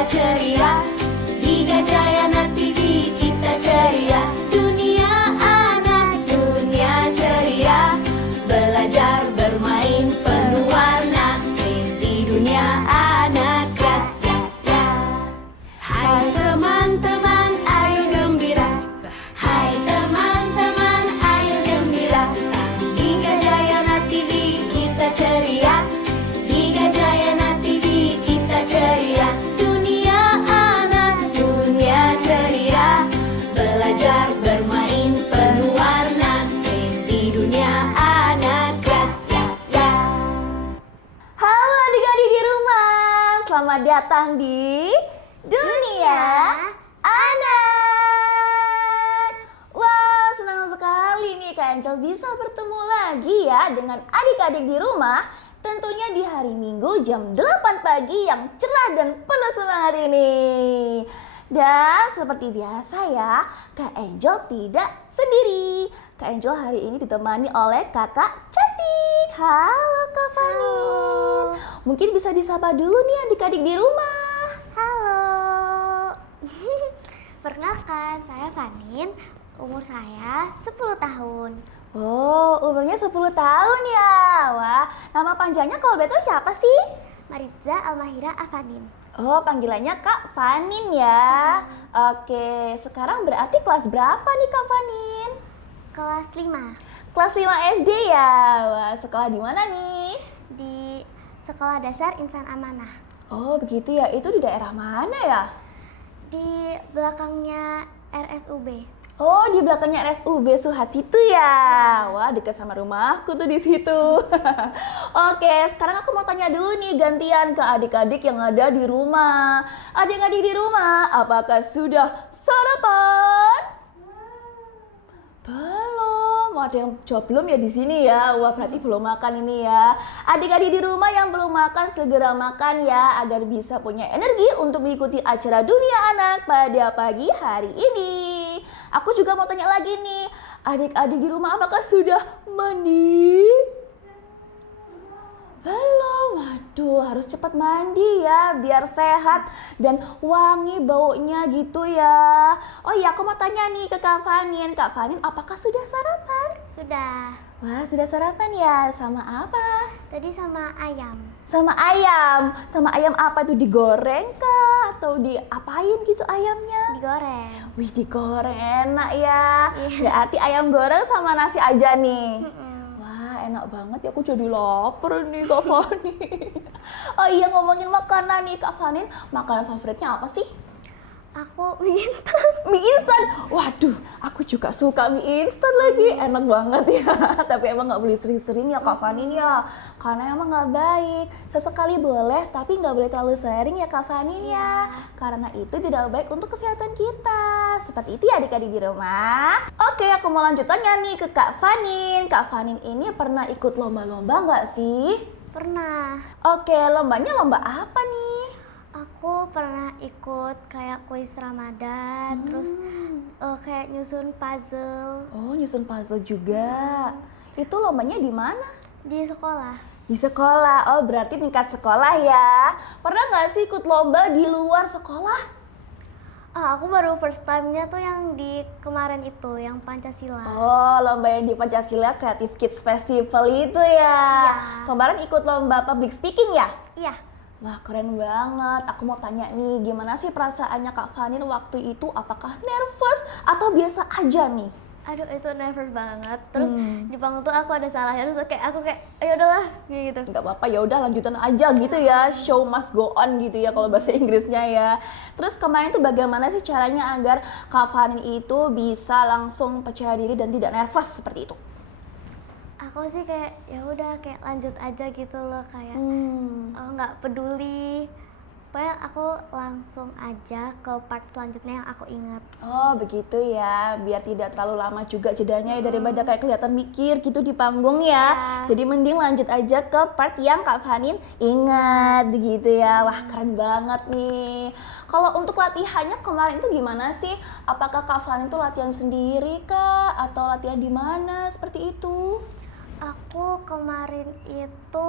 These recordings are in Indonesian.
kita ceria. Di Gajayana TV kita ceria. Dunia anak, dunia ceria. Belajar bermain penuh warna. Di dunia anak kids. Hai teman-teman, ayo gembira. Hai teman-teman, ayo gembira. Di Gajayana TV kita ceria. Di Gajayana TV kita ceria. Dunia anak, dunia ceria. Belajar bermain penuh warna. Di dunia anak kids. Halo adik-adik di rumah, selamat datang di Dunia Anak. Wah, senang sekali nih Kak Angel bisa bertemu lagi ya dengan adik-adik di rumah. Tentunya di hari Minggu jam 8 pagi yang cerah dan penuh semangat ini. Dan seperti biasa ya, Kak Angel tidak sendiri. Kak Angel hari ini ditemani oleh kakak cantik. Halo Kak Fanin. Mungkin bisa disapa dulu nih adik-adik di rumah. Halo. Perkenalkan, saya Fanin. Umur saya 10 tahun. Oh, umurnya 10 tahun ya. Wah, nama panjangnya kalau boleh tahu siapa sih? Mariza Almahira Afanin. Oh, panggilannya Kak Fanin ya. Oke, sekarang berarti kelas berapa nih Kak Fanin? Kelas 5 Kelas 5 SD ya. Wah, sekolah di mana nih? di Sekolah Dasar Insan Amanah. Oh, begitu ya. Itu di daerah mana ya? Di belakangnya RSUB. Oh, di belakangnya RSUB Suhat itu ya. Wah, dekat sama rumahku tuh di situ. Oke, sekarang aku mau tanya dulu nih gantian ke adik-adik yang ada di rumah. Adik-adik di rumah, apakah sudah sarapan? Belum. Ada yang jawab belum ya di sini ya. Wah, berarti belum makan ini ya. Adik-adik di rumah yang belum makan segera makan ya agar bisa punya energi untuk mengikuti acara Dunia Anak pada pagi hari ini. Aku juga mau tanya lagi nih, adik-adik di rumah apakah sudah mandi? Belum, waduh harus cepat mandi ya biar sehat dan wangi baunya gitu ya. Oh iya, aku mau tanya nih ke Kak Fanin. Kak Fanin, apakah sudah sarapan? Sudah. Wah, sudah sarapan ya? Sama apa? Tadi sama ayam. Sama ayam. Sama ayam apa tuh, digoreng kah? Atau diapain gitu ayamnya? Digoreng. Wih, digoreng enak ya. Iya. Berarti ayam goreng sama nasi aja nih. Mm-mm. Wah, enak banget ya. Aku jadi lapar nih Kak Fani. Oh iya, ngomongin makanan nih Kak Fanin. Makanan favoritnya apa sih? Aku mie instan. Mie instan. Waduh, aku juga suka mie instan lagi. Enak banget ya. Tapi emang nggak boleh sering-sering ya Kak Fanin ya. Karena emang nggak baik. Sesekali boleh, tapi nggak boleh terlalu sering ya Kak Fanin ya. Karena itu tidak baik untuk kesehatan kita. Seperti itu ya adik-adik di rumah. Oke, aku mau lanjut tanya nih ke Kak Fanin. Kak Fanin ini pernah ikut lomba-lomba nggak sih? Pernah. Oke, lombanya lomba apa nih? Aku pernah ikut kayak kuis Ramadan, terus kayak nyusun puzzle Oh, nyusun puzzle juga. Itu lombanya di mana? di sekolah. Di sekolah. Oh, berarti tingkat sekolah ya. Pernah nggak sih ikut lomba di luar sekolah? Aku baru first time-nya tuh yang di kemarin itu, yang Pancasila. Oh, lomba yang di Pancasila Creative Kids Festival itu ya. Iya. Kemarin ikut lomba public speaking ya? Iya, Wah, keren banget. Aku mau tanya nih, gimana sih perasaannya Kak Fanin waktu itu? Apakah nervous atau biasa aja nih? aduh itu nervous banget. Terus di panggung tuh aku ada salahnya, terus aku kayak ayo udahlah gitu. Nggak apa-apa, ya udah lanjutan aja gitu ya, show must go on gitu ya kalau bahasa Inggrisnya ya. Terus kemarin tuh bagaimana sih caranya agar Kak Fanin itu bisa langsung percaya diri dan tidak nervous seperti itu? Aku sih kayak ya udah kayak lanjut aja gitu loh, kayak nggak peduli. Pokoknya aku langsung aja ke part selanjutnya yang aku ingat. Oh begitu ya, biar tidak terlalu lama juga jedanya ya, daripada kayak kelihatan mikir gitu di panggung ya. Jadi mending lanjut aja ke part yang Kak Fanin ingat gitu ya. Wah keren banget nih. Kalau untuk latihannya kemarin itu gimana sih? Apakah Kak Fanin tuh latihan sendiri kah? Atau latihan di mana seperti itu? Aku kemarin itu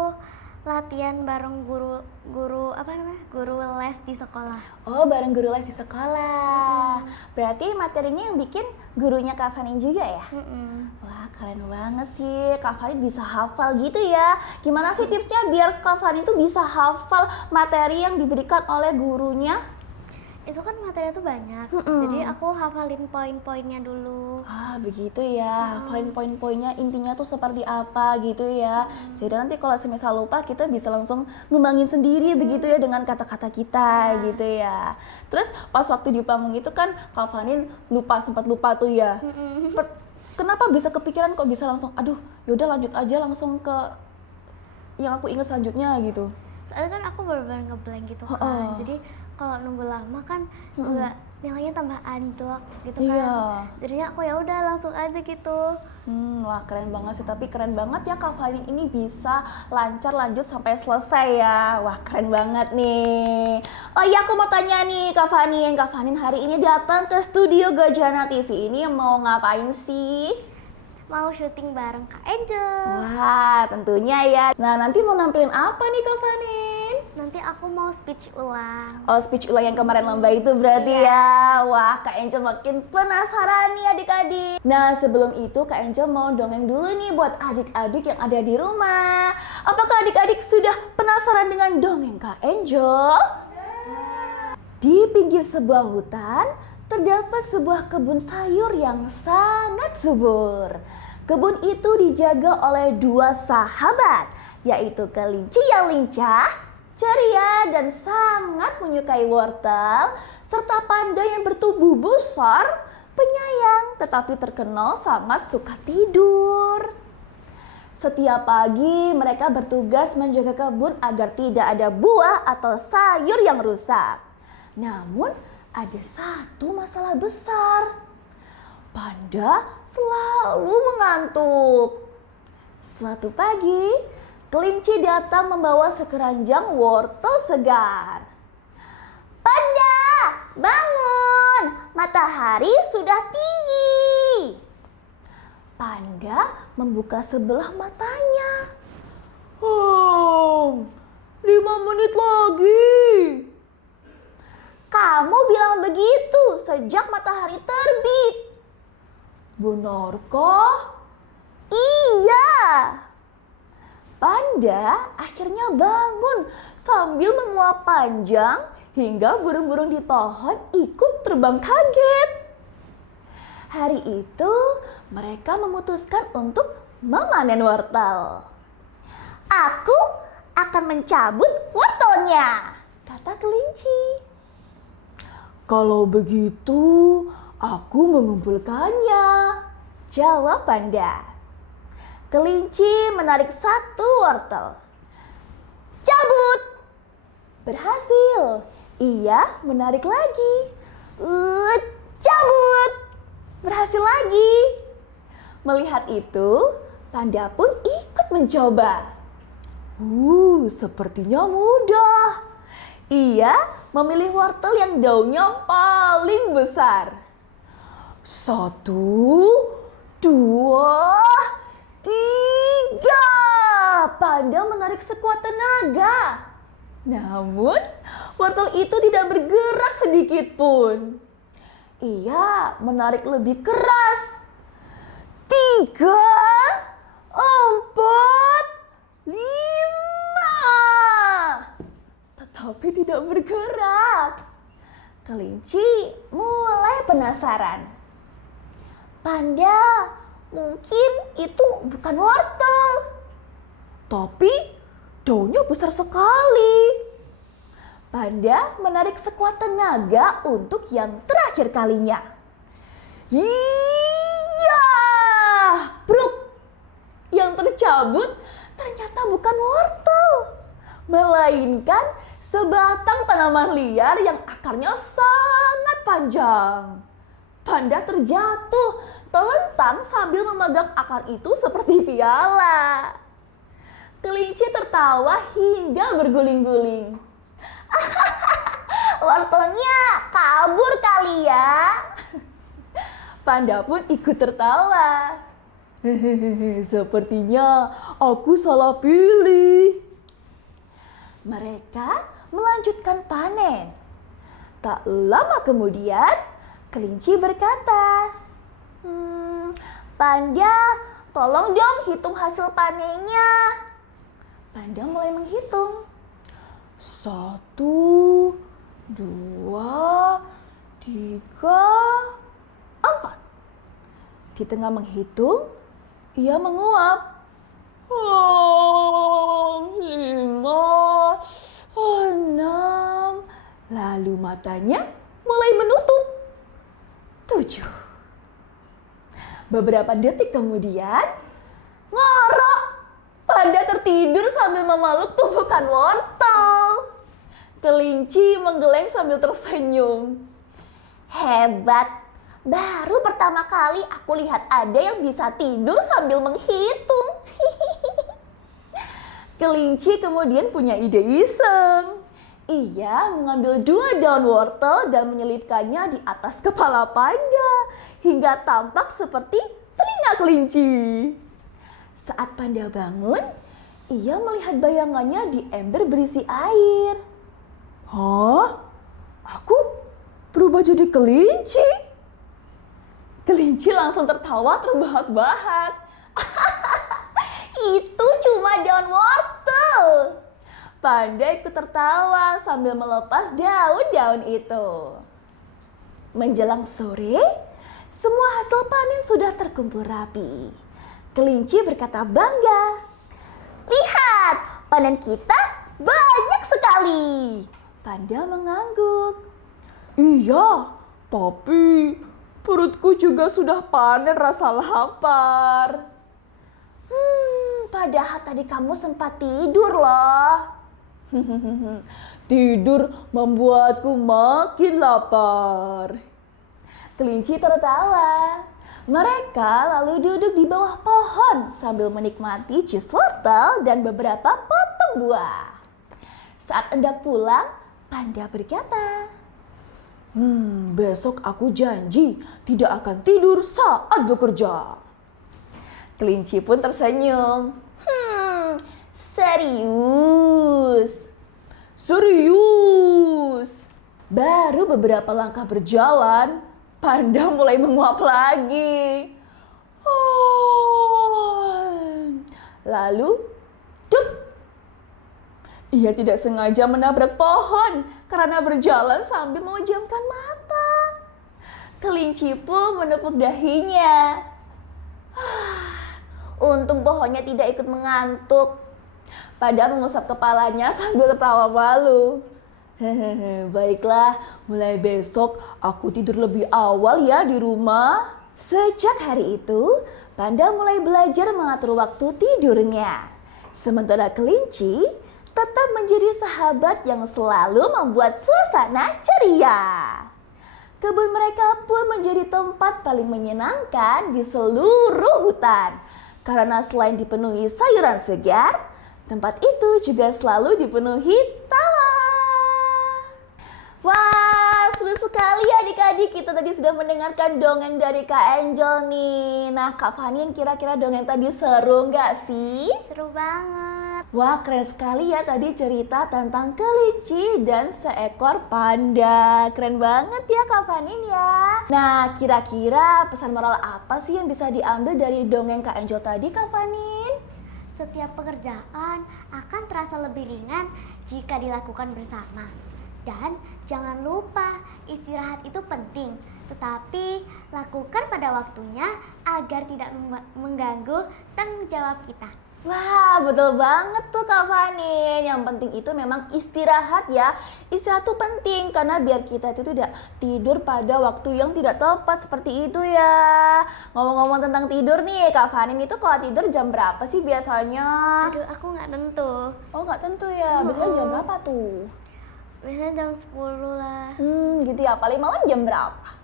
latihan bareng guru apa namanya? Guru les di sekolah. Oh, bareng guru les di sekolah. Berarti materinya yang bikin gurunya Kak Fani juga ya? Wah, keren banget sih. Kak Fani bisa hafal gitu ya. Gimana sih tipsnya biar Kak Fani tuh bisa hafal materi yang diberikan oleh gurunya? Itu kan materinya tuh banyak, jadi aku hafalin poin-poinnya dulu. Ah, begitu ya. Hafalin poin-poinnya, intinya tuh seperti apa gitu ya. Jadi nanti kalau semisal lupa kita bisa langsung ngembangin sendiri begitu ya dengan kata-kata kita gitu ya. Terus pas waktu di panggung itu kan Kak Fani sempat lupa tuh ya. Kenapa bisa kepikiran kok bisa langsung aduh yaudah lanjut aja langsung ke yang aku ingat selanjutnya gitu? Soalnya kan aku bener-bener ngeblank gitu kan, jadi kalau nunggu lama kan juga nilainya tambah anjlok gitu kan. Iya. Jadinya aku ya udah langsung aja gitu. Wah keren banget sih, tapi keren banget ya Kak Fani ini bisa lancar lanjut sampai selesai ya. Wah keren banget nih. Oh iya aku mau tanya nih Kak Fani hari ini datang ke studio Gajana TV ini mau ngapain sih? Mau syuting bareng Kak Angel. Wah tentunya ya. Nah nanti mau nampilin apa nih Kak Fani? Nanti aku mau speech ulang. Oh speech ulang yang kemarin lomba itu berarti ya. Wah Kak Angel makin penasaran nih adik-adik. Nah sebelum itu Kak Angel mau dongeng dulu nih buat adik-adik yang ada di rumah. Apakah adik-adik sudah penasaran dengan dongeng Kak Angel? Di pinggir sebuah hutan terdapat sebuah kebun sayur yang sangat subur. Kebun itu dijaga oleh dua sahabat, yaitu kelinci yang lincah, ceria dan sangat menyukai wortel, serta panda yang bertubuh besar, penyayang tetapi terkenal sangat suka tidur. Setiap pagi mereka bertugas menjaga kebun agar tidak ada buah atau sayur yang rusak. Namun ada satu masalah besar. Panda selalu mengantuk. Suatu pagi, kelinci datang membawa sekeranjang wortel segar. Panda, bangun! Matahari sudah tinggi. Panda membuka sebelah matanya. 5 menit lagi. Kamu bilang begitu sejak matahari terbit. Benarkah? Iya. Panda akhirnya bangun sambil menguap panjang hingga burung-burung di pohon ikut terbang kaget. Hari itu mereka memutuskan untuk memanen wortel. Aku akan mencabut wortelnya, kata kelinci. Kalau begitu, aku mengumpulkannya, jawab panda. Kelinci menarik satu wortel. Cabut! Berhasil. Ia menarik lagi. Cabut! Berhasil lagi. Melihat itu, panda pun ikut mencoba. Sepertinya mudah. Ia memilih wortel yang daunnya paling besar. 1, 2, 3. Panda menarik sekuat tenaga. Namun, wortel itu tidak bergerak sedikit pun. Ia menarik lebih keras. 3, 4, 5. Tetapi tidak bergerak. Kelinci mulai penasaran. Panda, mungkin itu bukan wortel. Tapi daunnya besar sekali. Panda menarik sekuat tenaga untuk yang terakhir kalinya. Iya! Bruk! Yang tercabut ternyata bukan wortel, melainkan sebatang tanaman liar yang akarnya sangat panjang. Panda terjatuh, telentang sambil memegang akar itu seperti piala. Kelinci tertawa hingga berguling-guling. Wortelnya kabur kali ya. Panda pun ikut tertawa. Hehehe, sepertinya aku salah pilih. Mereka melanjutkan panen. Tak lama kemudian, kelinci berkata, Panda, tolong dong hitung hasil panennya. Panda mulai menghitung. 1, 2, 3, 4. Di tengah menghitung, ia menguap. 5, 6. Lalu matanya mulai menutup. 7. Beberapa detik kemudian, ngorok. Panda tertidur sambil memeluk tumpukan wortel. Kelinci menggeleng sambil tersenyum. Hebat, baru pertama kali aku lihat ada yang bisa tidur sambil menghitung. Kelinci kemudian punya ide iseng. Ia mengambil 2 daun wortel dan menyelipkannya di atas kepala panda hingga tampak seperti telinga kelinci. Saat panda bangun, ia melihat bayangannya di ember berisi air. Hah? Aku berubah jadi kelinci? Kelinci langsung tertawa terbahak-bahak. Itu cuma daun wortel. Panda ikut tertawa sambil melepas daun-daun itu. Menjelang sore, semua hasil panen sudah terkumpul rapi. Kelinci berkata bangga, "Lihat, panen kita banyak sekali." Panda mengangguk. "Iya, tapi perutku juga sudah panen rasa lapar." Padahal tadi kamu sempat tidur loh. Tidur membuatku makin lapar. Kelinci tertawa. Mereka lalu duduk di bawah pohon sambil menikmati jus wortel dan beberapa potong buah. Saat hendak pulang, Panda berkata, besok aku janji tidak akan tidur saat bekerja. Kelinci pun tersenyum. Serius. Serius. Baru beberapa langkah berjalan, Panda mulai menguap lagi. Lalu, cuk. Ia tidak sengaja menabrak pohon karena berjalan sambil memejamkan mata. Kelinci pun menepuk dahinya. Untung pohonnya tidak ikut mengantuk. Pada mengusap kepalanya sambil tertawa malu. Baiklah, mulai besok aku tidur lebih awal ya di rumah. Sejak hari itu, Panda mulai belajar mengatur waktu tidurnya. Sementara kelinci tetap menjadi sahabat yang selalu membuat suasana ceria. Kebun mereka pun menjadi tempat paling menyenangkan di seluruh hutan. Karena selain dipenuhi sayuran segar, tempat itu juga selalu dipenuhi tawa. Wah, seru sekali ya adik-adik. Kita tadi sudah mendengarkan dongeng dari Kak Angel nih. Nah, Kak Fani, kira-kira dongeng tadi seru nggak sih? Seru banget. Wah, keren sekali ya tadi cerita tentang kelinci dan seekor panda. Keren banget ya Kak Fanin ya. Nah, kira-kira pesan moral apa sih yang bisa diambil dari dongeng Kak Angel tadi Kak Fanin? Setiap pekerjaan akan terasa lebih ringan jika dilakukan bersama. Dan jangan lupa istirahat itu penting, tetapi lakukan pada waktunya agar tidak mengganggu tanggung jawab kita. Wah, betul banget tuh Kak Fani. Yang penting itu memang istirahat ya. Istirahat tuh penting karena biar kita itu tidak tidur pada waktu yang tidak tepat seperti itu ya. Ngomong-ngomong tentang tidur nih, Kak Fani itu kalau tidur jam berapa sih biasanya? Aduh, aku nggak tentu. Oh, nggak tentu ya. Biasanya jam berapa tuh? Biasanya jam 10 lah. Gitu ya. Paling malam jam berapa?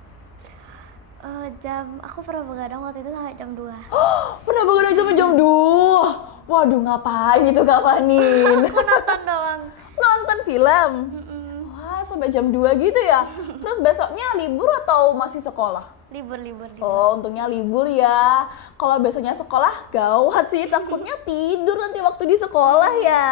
Aku pernah begadang waktu itu sampai jam 2. Pernah begadang sampai jam 2? Waduh, ngapain itu Kak Fanin? Aku nonton doang. Nonton film? Wah, sampai jam 2 gitu ya? Terus besoknya libur atau masih sekolah? Libur. Oh, untungnya libur ya. Kalau besoknya sekolah, gawat sih. Takutnya tidur nanti waktu di sekolah ya.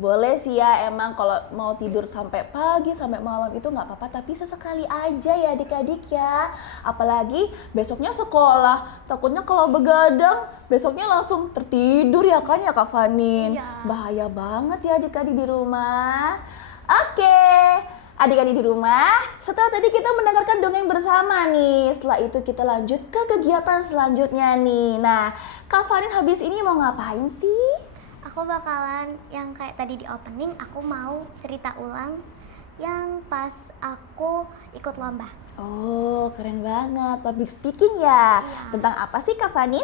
Boleh sih ya, emang kalau mau tidur sampai pagi, sampai malam itu nggak apa-apa, tapi sesekali aja ya adik-adik ya. Apalagi besoknya sekolah, takutnya kalau begadang, besoknya langsung tertidur ya kan ya Kak Fanin. Iya. Bahaya banget ya adik-adik di rumah. Oke, adik-adik di rumah, setelah tadi kita mendengarkan dongeng bersama nih, setelah itu kita lanjut ke kegiatan selanjutnya nih. Nah, Kak Fanin habis ini mau ngapain sih? Aku bakalan yang kayak tadi di opening, aku mau cerita ulang yang pas aku ikut lomba. Oh, keren banget. Public speaking ya. Iya. Tentang apa sih Kak Fani?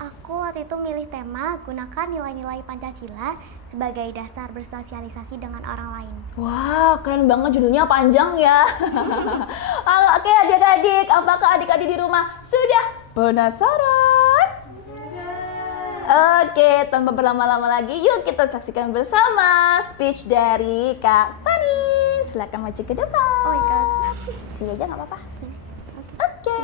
Aku waktu itu milih tema gunakan nilai-nilai Pancasila sebagai dasar bersosialisasi dengan orang lain. Wah, keren banget, judulnya panjang ya. Oke adik-adik, apakah adik-adik di rumah sudah penasaran? Oke, tanpa berlama-lama lagi, yuk kita saksikan bersama speech dari Kak Fani. Silakan maju ke depan. Oh my god. Sini aja nggak apa-apa. Oke.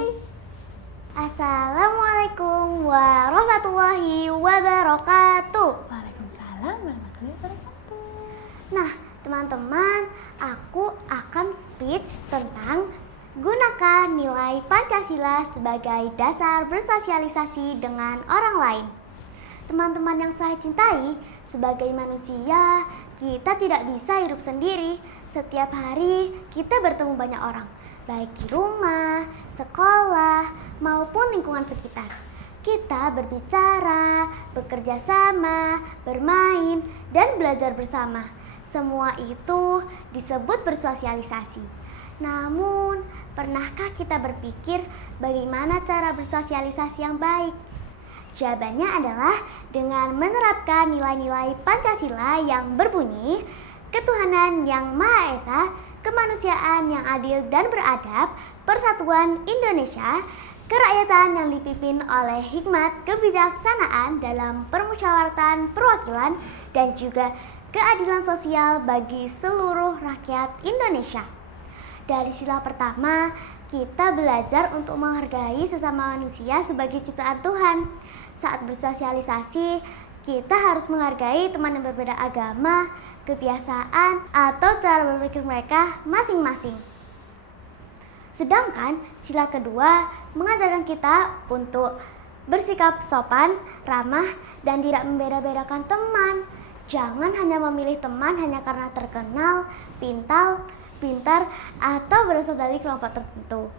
Assalamualaikum warahmatullahi wabarakatuh. Waalaikumsalam warahmatullahi wabarakatuh. Nah, teman-teman, aku akan speech tentang gunakan nilai Pancasila sebagai dasar bersosialisasi dengan orang lain. Teman-teman yang saya cintai, sebagai manusia, kita tidak bisa hidup sendiri. Setiap hari kita bertemu banyak orang, baik di rumah, sekolah, maupun lingkungan sekitar. Kita berbicara, bekerja sama, bermain, dan belajar bersama. Semua itu disebut bersosialisasi. Namun, pernahkah kita berpikir bagaimana cara bersosialisasi yang baik? Jawabannya adalah dengan menerapkan nilai-nilai Pancasila yang berbunyi ketuhanan yang Maha Esa, kemanusiaan yang adil dan beradab, persatuan Indonesia, kerakyatan yang dipimpin oleh hikmat kebijaksanaan dalam permusyawaratan perwakilan, dan juga keadilan sosial bagi seluruh rakyat Indonesia. Dari sila pertama, kita belajar untuk menghargai sesama manusia sebagai ciptaan Tuhan. Saat bersosialisasi, kita harus menghargai teman yang berbeda agama, kebiasaan, atau cara berpikir mereka masing-masing. Sedangkan sila kedua mengajarkan kita untuk bersikap sopan, ramah, dan tidak membeda-bedakan teman. Jangan hanya memilih teman hanya karena terkenal, pintar, atau berasal dari kelompok tertentu.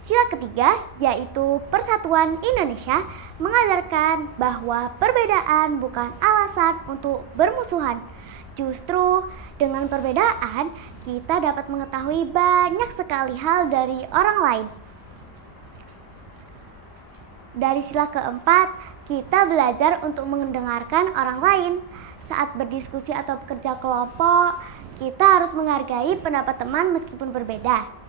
Sila ketiga, yaitu Persatuan Indonesia, mengajarkan bahwa perbedaan bukan alasan untuk bermusuhan. Justru dengan perbedaan, kita dapat mengetahui banyak sekali hal dari orang lain. Dari sila keempat, kita belajar untuk mendengarkan orang lain. Saat berdiskusi atau bekerja kelompok, kita harus menghargai pendapat teman meskipun berbeda.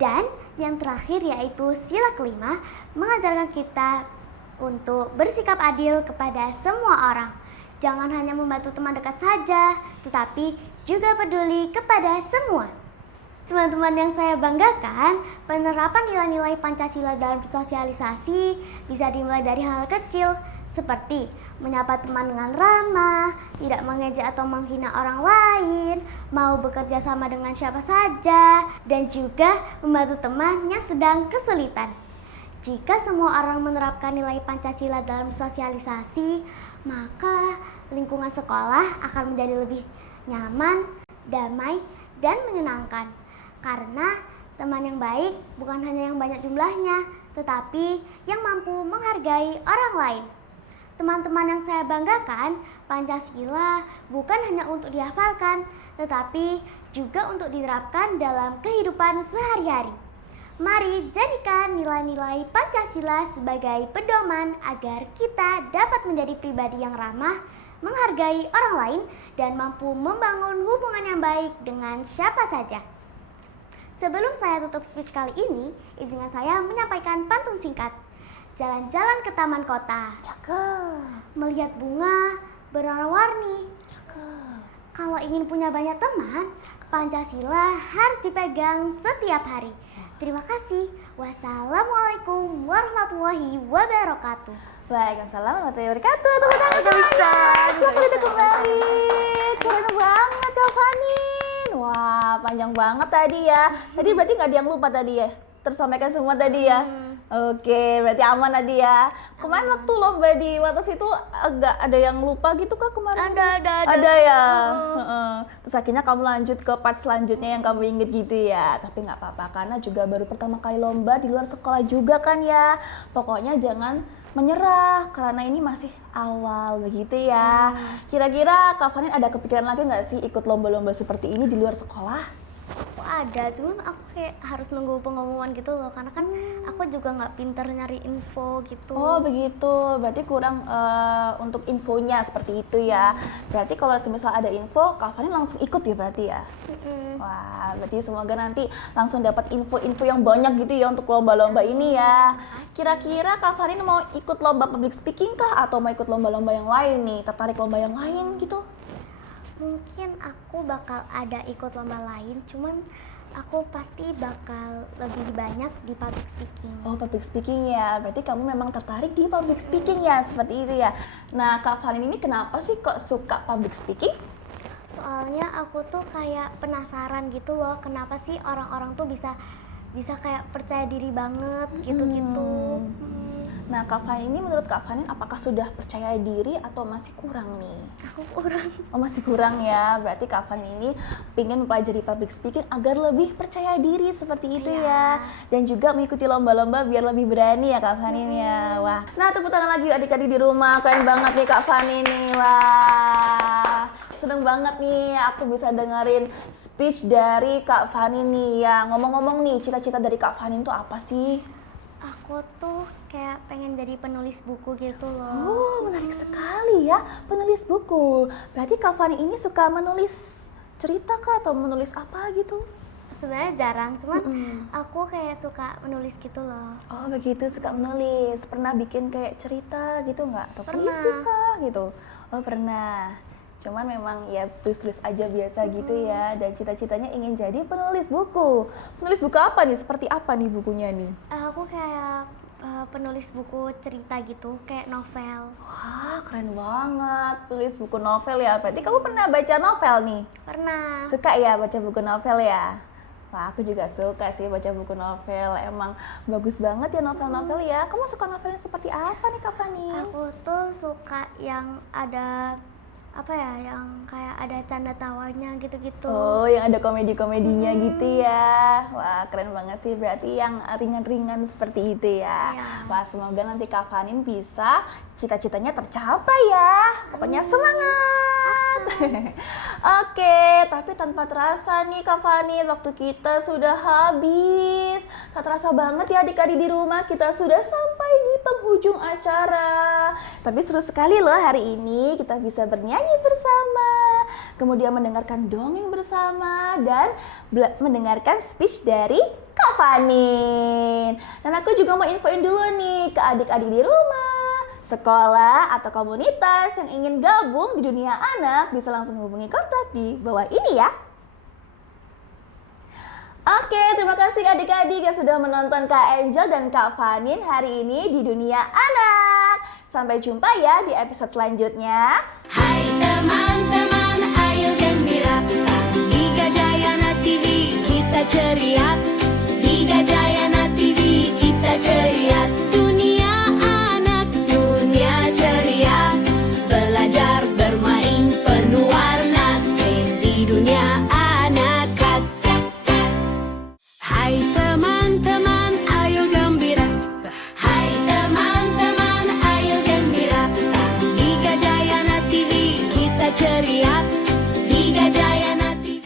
Dan yang terakhir yaitu sila kelima, mengajarkan kita untuk bersikap adil kepada semua orang. Jangan hanya membantu teman dekat saja, tetapi juga peduli kepada semua. Teman-teman yang saya banggakan, penerapan nilai-nilai Pancasila dalam bersosialisasi bisa dimulai dari hal kecil, seperti menyapa teman dengan ramah, tidak mengejek atau menghina orang lain, mau bekerja sama dengan siapa saja, dan juga membantu teman yang sedang kesulitan. Jika semua orang menerapkan nilai Pancasila dalam sosialisasi, maka lingkungan sekolah akan menjadi lebih nyaman, damai, dan menyenangkan. Karena teman yang baik bukan hanya yang banyak jumlahnya, tetapi yang mampu menghargai orang lain. Teman-teman yang saya banggakan, Pancasila bukan hanya untuk dihafalkan, tetapi juga untuk diterapkan dalam kehidupan sehari-hari. Mari jadikan nilai-nilai Pancasila sebagai pedoman agar kita dapat menjadi pribadi yang ramah, menghargai orang lain, dan mampu membangun hubungan yang baik dengan siapa saja. Sebelum saya tutup speech kali ini, izinkan saya menyampaikan pantun singkat. Jalan-jalan ke taman kota, Cakep. melihat bunga berwarna-warni. Cakep. Kalau ingin punya banyak teman, Pancasila harus dipegang setiap hari. Terima kasih. Wassalamualaikum warahmatullahi wabarakatuh. Waalaikumsalam warahmatullahi wabarakatuh. Tepuk tangan Nggak bisa, semuanya. Selamat nggak datang bisa. kembali. Keren banget Kak Fanin. Wah, panjang banget tadi ya. Tadi berarti nggak ada yang lupa tadi ya? Tersampaikan semua tadi ya? Oke, berarti aman tadi ya. Kemarin waktu lomba di Wates itu agak ada yang lupa gitu Kak kemarin? Ada. Ada ya? Heeh. Terus akhirnya kamu lanjut ke part selanjutnya yang kamu inget gitu ya. Tapi nggak apa-apa karena juga baru pertama kali lomba di luar sekolah juga kan ya. Pokoknya jangan menyerah karena ini masih awal begitu ya. Kira-kira Kak Fanin ada kepikiran lagi nggak sih ikut lomba-lomba seperti ini di luar sekolah? Aku ada, cuman aku kayak harus nunggu pengumuman gitu loh, karena kan aku juga nggak pinter nyari info gitu. Oh begitu, berarti kurang untuk infonya seperti itu ya. Berarti kalau semisal ada info, Kak Fanin langsung ikut ya berarti ya? Wah, berarti semoga nanti langsung dapat info-info yang banyak gitu ya untuk lomba-lomba ini ya. Kira-kira Kak Fanin mau ikut lomba public speaking kah? Atau mau ikut lomba-lomba yang lain nih? Tertarik lomba yang lain gitu? Mungkin aku bakal ada ikut lomba lain, cuman aku pasti bakal lebih banyak di public speaking. Oh, public speaking ya. Berarti kamu memang tertarik di public speaking ya, seperti itu ya. Nah, Kak Fanin ini kenapa sih kok suka public speaking? Soalnya aku tuh kayak penasaran gitu loh, kenapa sih orang-orang tuh bisa kayak percaya diri banget gitu-gitu. Nah, Kak Fanin ini menurut Kak Fanin apakah sudah percaya diri atau masih kurang nih? Aku kurang. Oh, masih kurang ya. Berarti Kak Fanin ini pengen mempelajari public speaking agar lebih percaya diri seperti itu ya. Dan juga mengikuti lomba-lomba biar lebih berani ya Kak Fanin ya. Wah. Nah, tepuk tangan lagi yuk adik-adik di rumah. Keren banget nih Kak Fanin nih. Wah. Seneng banget nih aku bisa dengerin speech dari Kak Fanin nih ya. Ngomong-ngomong nih, cita-cita dari Kak Fanin tuh apa sih? Aku tuh kayak pengen jadi penulis buku gitu loh. Oh, menarik sekali ya, penulis buku. Berarti Kak Fani ini suka menulis cerita kah atau menulis apa gitu? Sebenarnya jarang, cuman aku kayak suka menulis gitu loh. Oh, begitu, suka menulis. Pernah bikin kayak cerita gitu nggak? Atau Pernah. puisi kah gitu? Oh, pernah. Cuman memang ya tulis-tulis aja biasa gitu ya. Dan cita-citanya ingin jadi penulis buku. Penulis buku apa nih? Seperti apa nih bukunya nih? Aku kayak penulis buku cerita gitu, kayak novel. Wah, keren banget. Tulis buku novel ya. Berarti kamu pernah baca novel nih? Pernah. Suka ya baca buku novel ya? Wah, aku juga suka sih baca buku novel. Emang bagus banget ya novel-novel ya. Kamu suka novel yang seperti apa nih Kak Fani? Aku tuh suka yang ada apa ya, yang kayak ada canda tawanya gitu-gitu. Oh, yang ada komedi-komedinya gitu ya. Wah, keren banget sih. Berarti yang ringan-ringan seperti itu ya. Iya. Wah, semoga nanti Kak Fanin bisa cita-citanya tercapai ya. Pokoknya semangat. Oke, tapi tanpa terasa nih Kak Fanin, waktu kita sudah habis. Tak terasa banget ya adik-adik di rumah, kita sudah sampai di penghujung acara. Tapi seru sekali loh hari ini, kita bisa bernyanyi bersama, kemudian mendengarkan dongeng bersama, dan mendengarkan speech dari Kak Fanin. Dan aku juga mau infoin dulu nih ke adik-adik di rumah, sekolah atau komunitas yang ingin gabung di dunia anak bisa langsung hubungi kontak di bawah ini ya. Oke, terima kasih adik-adik yang sudah menonton Kak Angel dan Kak Fanin hari ini di dunia anak. Sampai jumpa ya di episode selanjutnya.